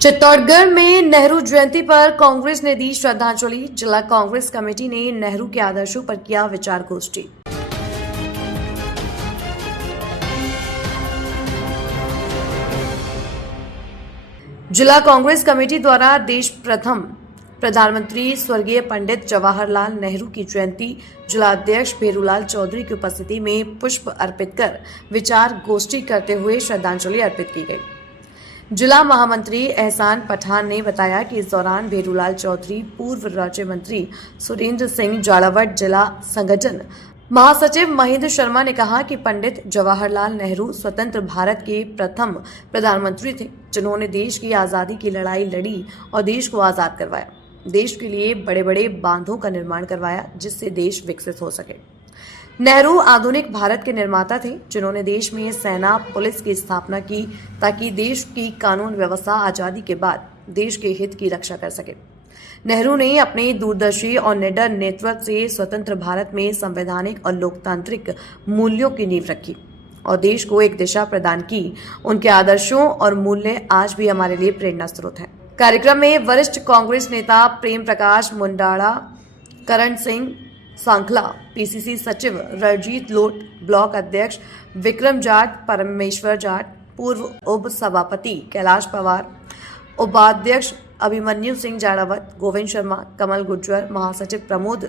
चित्तौड़गढ़ में नेहरू जयंती पर कांग्रेस ने दी श्रद्धांजलि। जिला कांग्रेस कमेटी ने नेहरू के आदर्शों पर किया विचार गोष्ठी। जिला कांग्रेस कमेटी द्वारा देश प्रथम प्रधानमंत्री स्वर्गीय पंडित जवाहरलाल नेहरू की जयंती जिला अध्यक्ष भेरूलाल चौधरी की उपस्थिति में पुष्प अर्पित कर विचार गोष्ठी करते हुए श्रद्धांजलि अर्पित की गई। जिला महामंत्री एहसान पठान ने बताया कि इस दौरान भेरूलाल चौधरी, पूर्व राज्य मंत्री सुरेंद्र सिंह जाड़ावत, जिला संगठन महासचिव महेंद्र शर्मा ने कहा कि पंडित जवाहरलाल नेहरू स्वतंत्र भारत के प्रथम प्रधानमंत्री थे, जिन्होंने देश की आजादी की लड़ाई लड़ी और देश को आजाद करवाया। देश के लिए बड़े बड़े बांधों का निर्माण करवाया, जिससे देश विकसित हो सके। नेहरू आधुनिक भारत के निर्माता थे, जिन्होंने देश में सेना, पुलिस की स्थापना की ताकि देश की कानून व्यवस्था आजादी के बाद देश के हित की रक्षा कर सके। नेहरू ने अपने दूरदर्शी और निडर नेतृत्व से स्वतंत्र भारत में संवैधानिक और लोकतांत्रिक मूल्यों की नींव रखी और देश को एक दिशा प्रदान की। उनके आदर्शों और मूल्य आज भी हमारे लिए प्रेरणा स्रोत हैं। कार्यक्रम में वरिष्ठ कांग्रेस नेता प्रेम प्रकाश मुंडाड़ा, करण सिंह सांखला, पीसीसी सचिव रणजीत लोट, ब्लॉक अध्यक्ष विक्रम जाट, परमेश्वर जाट, पूर्व उप सभापति कैलाश पवार, उपाध्यक्ष अभिमन्यु सिंह जाड़ावत, गोविंद शर्मा, कमल गुर्जर, महासचिव प्रमोद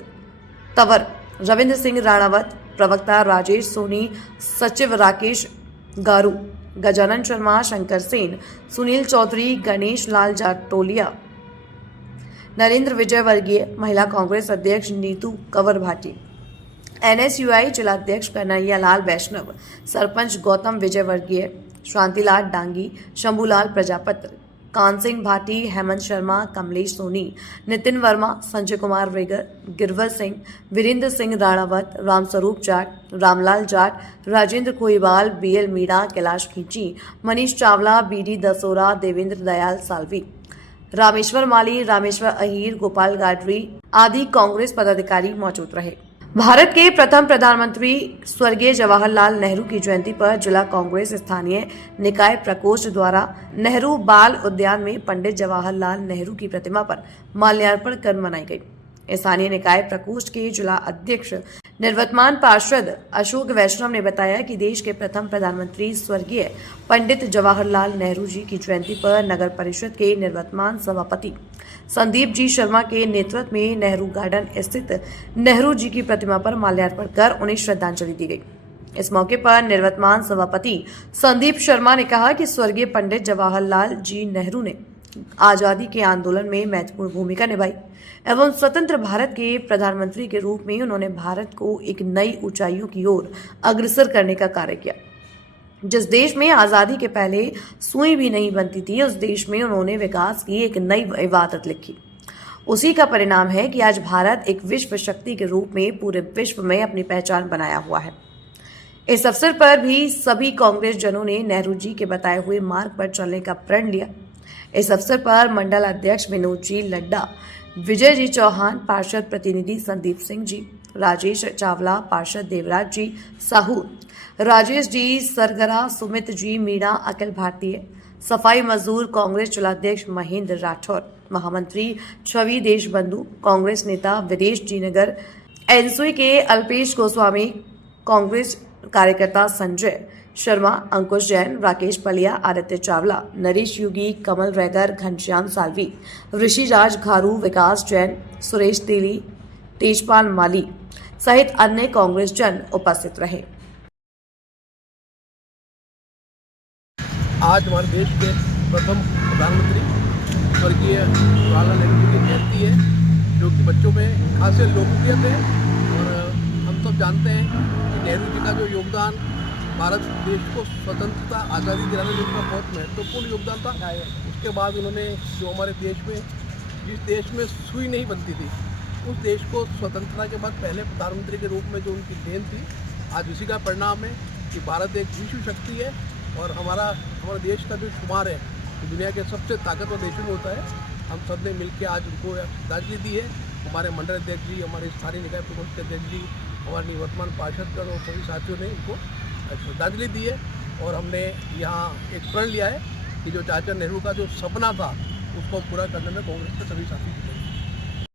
तंवर, रविंद्र सिंह राणावत, प्रवक्ता राजेश सोनी, सचिव राकेश गारू, गजानन शर्मा, शंकर सेन, सुनील चौधरी, गणेश लाल जाटोलिया, नरेंद्र विजय वर्गीय, महिला कांग्रेस अध्यक्ष नीतू कंवर भाटी, एनएसयूआई जिला अध्यक्ष कन्हैया लाल वैष्णव, सरपंच गौतम विजय वर्गीय, शांतिलाल डांगी, शंभूलाल प्रजापत्र, कान सिंह भाटी, हेमंत शर्मा, कमलेश सोनी, नितिन वर्मा, संजय कुमार रेगर, गिरवर सिंह, वीरेंद्र सिंह राणावत, रामस्वरूप जाट, रामलाल जाट, राजेंद्र कोईवाल, बीएल मीणा, कैलाश खींची, मनीष चावला, बीडी दसोरा, देवेंद्र दयाल सालवी, रामेश्वर माली, रामेश्वर अहीर, गोपाल गाडरी आदि कांग्रेस पदाधिकारी मौजूद रहे। भारत के प्रथम प्रधानमंत्री स्वर्गीय जवाहरलाल नेहरू की जयंती पर जिला कांग्रेस स्थानीय निकाय प्रकोष्ठ द्वारा नेहरू बाल उद्यान में पंडित जवाहरलाल नेहरू की प्रतिमा पर माल्यार्पण कर मनाई गई। स्थानीय निकाय प्रकोष्ठ के जिला अध्यक्ष निवर्तमान पार्षद अशोक वैष्णव ने बताया कि देश के प्रथम प्रधानमंत्री स्वर्गीय पंडित जवाहरलाल नेहरू जी की जयंती पर नगर परिषद के निवर्तमान सभापति संदीप जी शर्मा के नेतृत्व में नेहरू गार्डन स्थित नेहरू जी की प्रतिमा पर माल्यार्पण कर उन्हें श्रद्धांजलि दी गई। इस मौके पर निवर्तमान सभापति संदीप शर्मा ने कहा कि स्वर्गीय पंडित जवाहरलाल जी नेहरू ने आजादी के आंदोलन में महत्वपूर्ण भूमिका निभाई एवं स्वतंत्र भारत के प्रधानमंत्री के रूप में उन्होंने भारत को एक नई ऊंचाइयों की ओर अग्रसर करने का कार्य किया। जिस देश में आजादी के पहले सुई भी नहीं बनती थी, उस देश में उन्होंने विकास की एक नई इबादत लिखी। उसी का परिणाम है कि आज भारत एक विश्व शक्ति के रूप में पूरे विश्व में अपनी पहचान बनाया हुआ है। इस अवसर पर भी सभी कांग्रेस जनों ने नेहरू जी के बताए हुए मार्ग पर चलने का प्रण लिया। इस अवसर पर मंडल अध्यक्ष विनोद जी लड्डा, विजय जी चौहान, पार्षद प्रतिनिधि संदीप सिंह जी, राजेश चावला, पार्षद देवराज जी साहू, राजेश जी सरगरा, सुमित जी मीणा, अखिल भारतीय सफाई मजदूर कांग्रेस जिलाध्यक्ष महेंद्र राठौर, महामंत्री छवि देशबंधु, कांग्रेस नेता विदेश जी नगर, एनसुई के अल्पेश गोस्वामी, कांग्रेस कार्यकर्ता संजय शर्मा, अंकुश जैन, राकेश पलिया, आदित्य चावला, नरेश युगी, कमल रैगर, घनश्याम सालवी, ऋषिराज घारू, विकास जैन, सुरेश तेली, तेजपाल माली सहित अन्य कांग्रेस जन उपस्थित रहे। आज हमारे देश के प्रथम प्रधानमंत्री स्वर्गीय जवाहरलाल नेहरू जी की जयंती है, जो कि बच्चों में खासे लोकप्रिय थे। और हम सब जानते हैं कि नेहरू जी का जो योगदान भारत देश को स्वतंत्रता आज़ादी दिलाने में उनका बहुत महत्वपूर्ण योगदान था। उसके बाद उन्होंने जो हमारे देश में जिस देश में सुई नहीं बनती थी, उस देश को स्वतंत्रता के बाद पहले प्रधानमंत्री के रूप में जो उनकी देन थी, आज उसी का परिणाम है कि भारत एक विश्व शक्ति है। और हमारा देश का जो शुमार है तो दुनिया के सबसे ताकतवर देशों में होता है। हम सब ने मिलकर आज उनको श्रद्धांजलि दी है। हमारे मंडल अध्यक्ष जी, हमारे स्थानीय निकाय प्रकोष्ठ के अध्यक्ष जी, हमारे निवर्तमान पार्षद और सभी साथियों ने उनको श्रद्धांजलि दी है। और हमने यहाँ एक प्रण लिया है कि जो चाचा नेहरू का जो सपना था उसको पूरा करने में कांग्रेस के सभी साथी जुटे हैं।